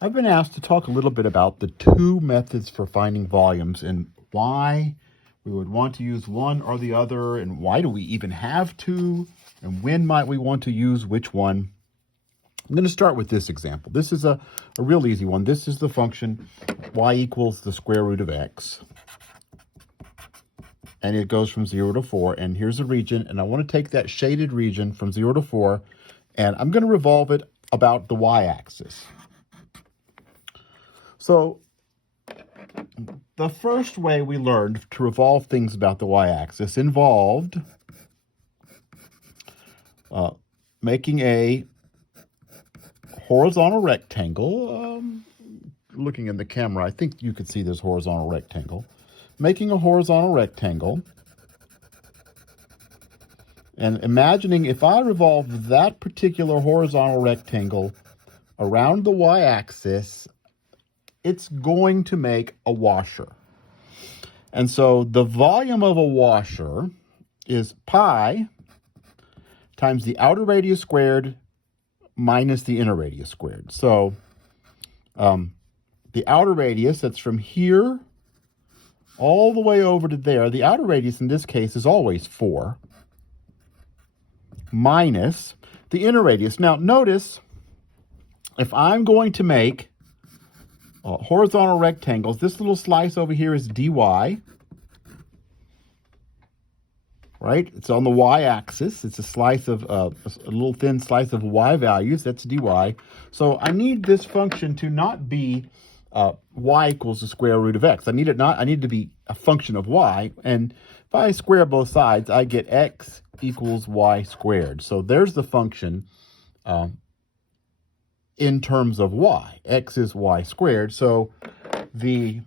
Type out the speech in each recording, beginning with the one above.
I've been asked to talk a little bit about the two methods for finding volumes and why we would want to use one or the other, and why do we even have two, and when might we want to use which one. I'm going to start with this example. This is a real easy one. This is the function y equals the square root of x. And it goes from 0 to 4. And here's a region, and I want to take that shaded region from 0 to 4, and I'm going to revolve it about the y-axis. So the first way we learned to revolve things about the y-axis involved making a horizontal rectangle. Looking in the camera, I think you could see this horizontal rectangle. Making a horizontal rectangle and imagining if I revolve that particular horizontal rectangle around the y-axis, it's going to make a washer. And so the volume of a washer is pi times the outer radius squared minus the inner radius squared. So the outer radius, that's from here all the way over to there. The outer radius in this case is always 4 minus the inner radius. Now notice, if I'm going to make horizontal rectangles, this little slice over here is dy, right? It's on the y-axis. It's a slice of a little thin slice of y values. That's dy. So I need this function to not be y equals the square root of x. I need it to be a function of y. And if I square both sides, I get x equals y squared. So there's the function in terms of y. X is y squared. So the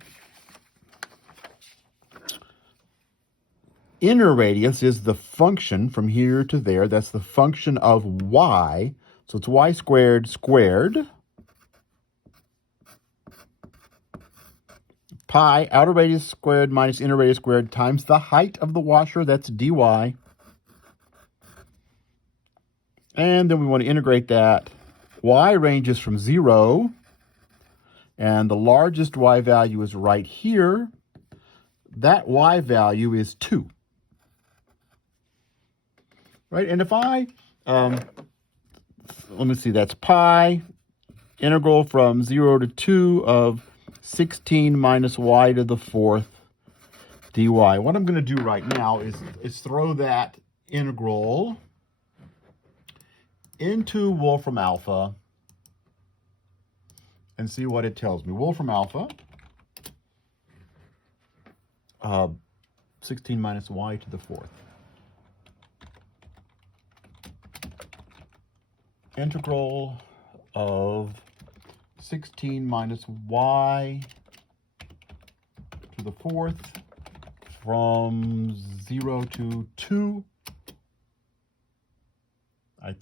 inner radius is the function from here to there. That's the function of y. So it's y squared squared. Pi, outer radius squared minus inner radius squared times the height of the washer. That's dy. And then we want to integrate that. Y ranges from 0, and the largest y value is right here. That y value is 2. Right, and if I, let me see, that's pi, integral from 0 to 2 of 16 minus y to the 4th dy. What I'm going to do right now is throw that integral into Wolfram alpha and see what it tells me. Wolfram alpha, 16 minus y to the 4th. Integral of 16 minus y to the 4th from 0 to 2.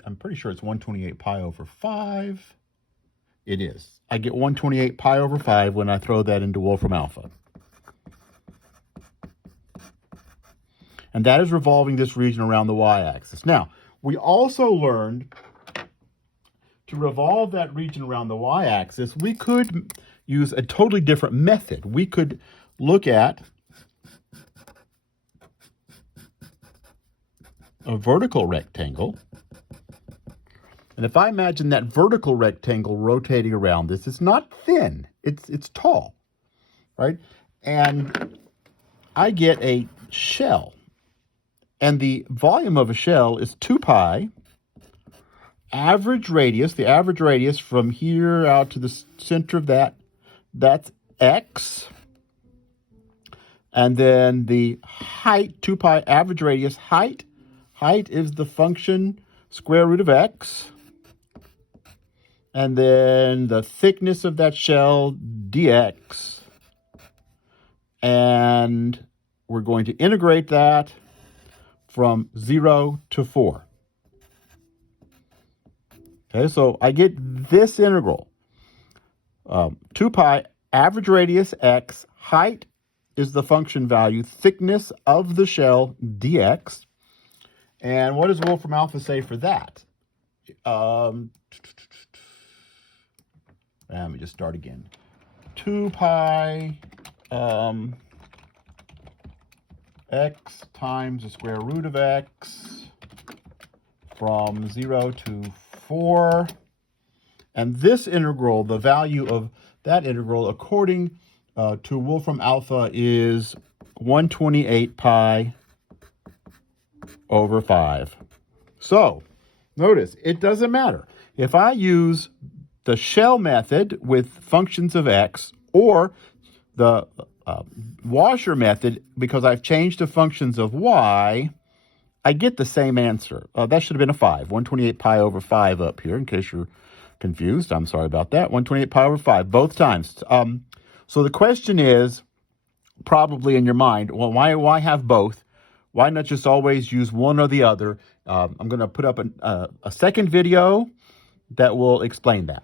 I'm pretty sure it's 128 pi over 5. It is. I get 128 pi over 5 when I throw that into Wolfram alpha. And that is revolving this region around the y-axis. Now, we also learned to revolve that region around the y-axis, we could use a totally different method. We could look at a vertical rectangle. And if I imagine that vertical rectangle rotating around this, it's not thin, it's tall, right? And I get a shell. And the volume of a shell is 2 pi. Average radius, the average radius from here out to the center of that, that's x. And then the height, 2 pi average radius, height is the function square root of x. And then the thickness of that shell, dx. And we're going to integrate that from 0 to 4. Okay, so I get this integral. 2 pi average radius x, height is the function value, thickness of the shell, dx. And what does Wolfram alpha say for that? Let me just start again. 2 pi x times the square root of x from 0 to 4. And this integral, the value of that integral, according to Wolfram alpha, is 128 pi over 5. So, notice, it doesn't matter. If I use the shell method with functions of x, or the washer method because I've changed the functions of y, I get the same answer. That should have been a 5. 128 pi over 5 up here, in case you're confused. I'm sorry about that. 128 pi over 5, both times. So the question is, probably in your mind, well, why have both? Why not just always use one or the other? I'm going to put up a second video that will explain that.